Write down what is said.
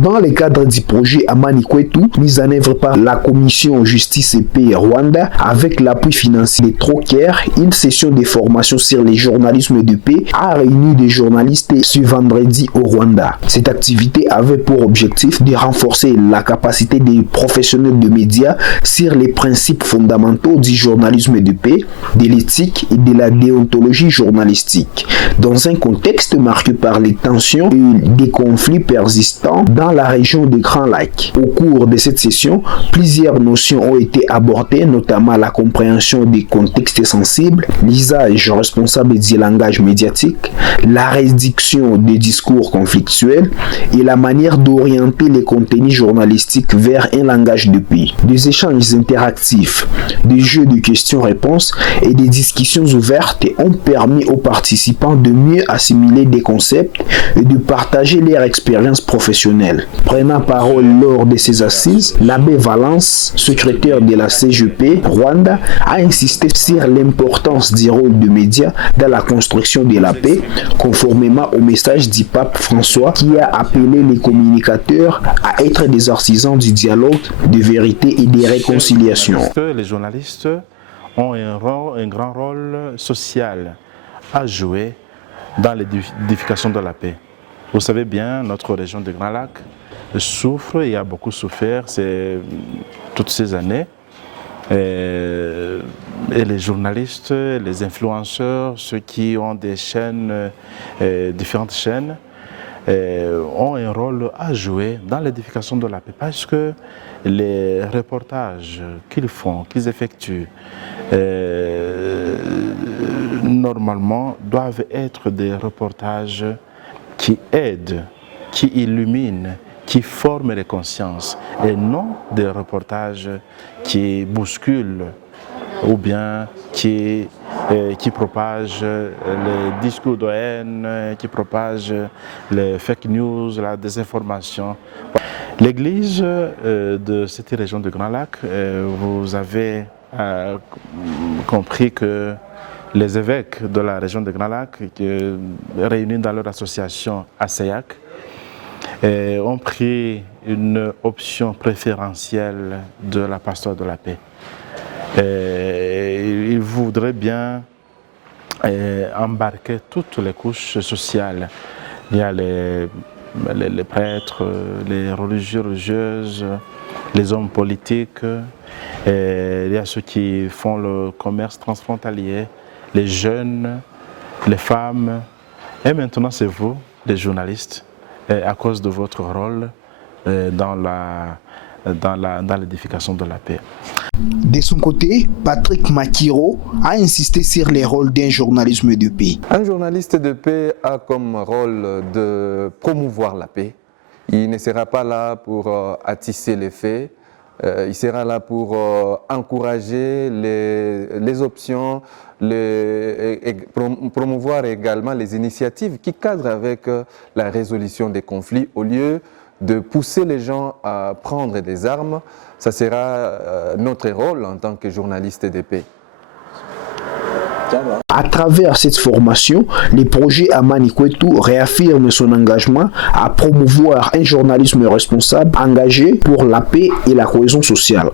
Dans le cadre du projet Amani Kwetu, mis en œuvre par la Commission Justice et Paix Rwanda, avec l'appui financier des Troker, une session de formation sur les journalismes de paix a réuni des journalistes ce vendredi au Rwanda. Cette activité avait pour objectif de renforcer la capacité des professionnels de médias sur les principes fondamentaux du journalisme de paix, de l'éthique et de la déontologie journalistique, dans un contexte marqué par les tensions et des conflits persistants dans la région des Grands Lacs. Au cours de cette session, plusieurs notions ont été abordées, notamment la compréhension des contextes sensibles, l'usage responsable du langage médiatique, la réduction des discours conflictuels et la manière d'orienter les contenus journalistiques vers un langage de paix. Des échanges interactifs, des jeux de questions-réponses et des discussions ouvertes ont permis aux participants de mieux assimiler des concepts et de partager leur expérience professionnelle. Prenant parole lors de ces assises, l'abbé Valence, secrétaire de la CGP Rwanda, a insisté sur l'importance du rôle des médias dans la construction de la paix, conformément au message du pape François qui a appelé les communicateurs à être des artisans du dialogue, de vérité et de réconciliation. Les journalistes ont un grand rôle social à jouer dans l'édification de la paix. Vous savez bien, notre région de Grand Lac souffre et a beaucoup souffert toutes ces années. Et les journalistes, les influenceurs, ceux qui ont des chaînes, différentes chaînes, ont un rôle à jouer dans l'édification de la paix parce que les reportages qu'ils font, qu'ils effectuent, normalement doivent être des reportages qui aident, qui illuminent, qui forment les consciences et non des reportages qui bousculent ou bien qui propagent les discours de haine, qui propagent les fake news, la désinformation. L'Église de cette région de Grand Lac, vous avez compris que les évêques de la région de Grand Lac, réunis dans leur association ASEAC, ont pris une option préférentielle de la pastorale de la paix. Ils voudraient bien embarquer toutes les couches sociales. Il y a les prêtres, les religieuses, les hommes politiques, il y a ceux qui font le commerce transfrontalier, les jeunes, les femmes, et maintenant c'est vous, les journalistes, à cause de votre rôle dans l'édification de la paix. De son côté, Patrick Makiro a insisté sur les rôles d'un journalisme de paix. Un journaliste de paix a comme rôle de promouvoir la paix. Il ne sera pas là pour attiser les faits, il sera là pour encourager les options, promouvoir également les initiatives qui cadrent avec la résolution des conflits au lieu de pousser les gens à prendre des armes. Ça sera notre rôle en tant que journaliste de paix. À travers cette formation, le projet Amani Kwetu réaffirme son engagement à promouvoir un journalisme responsable, engagé pour la paix et la cohésion sociale.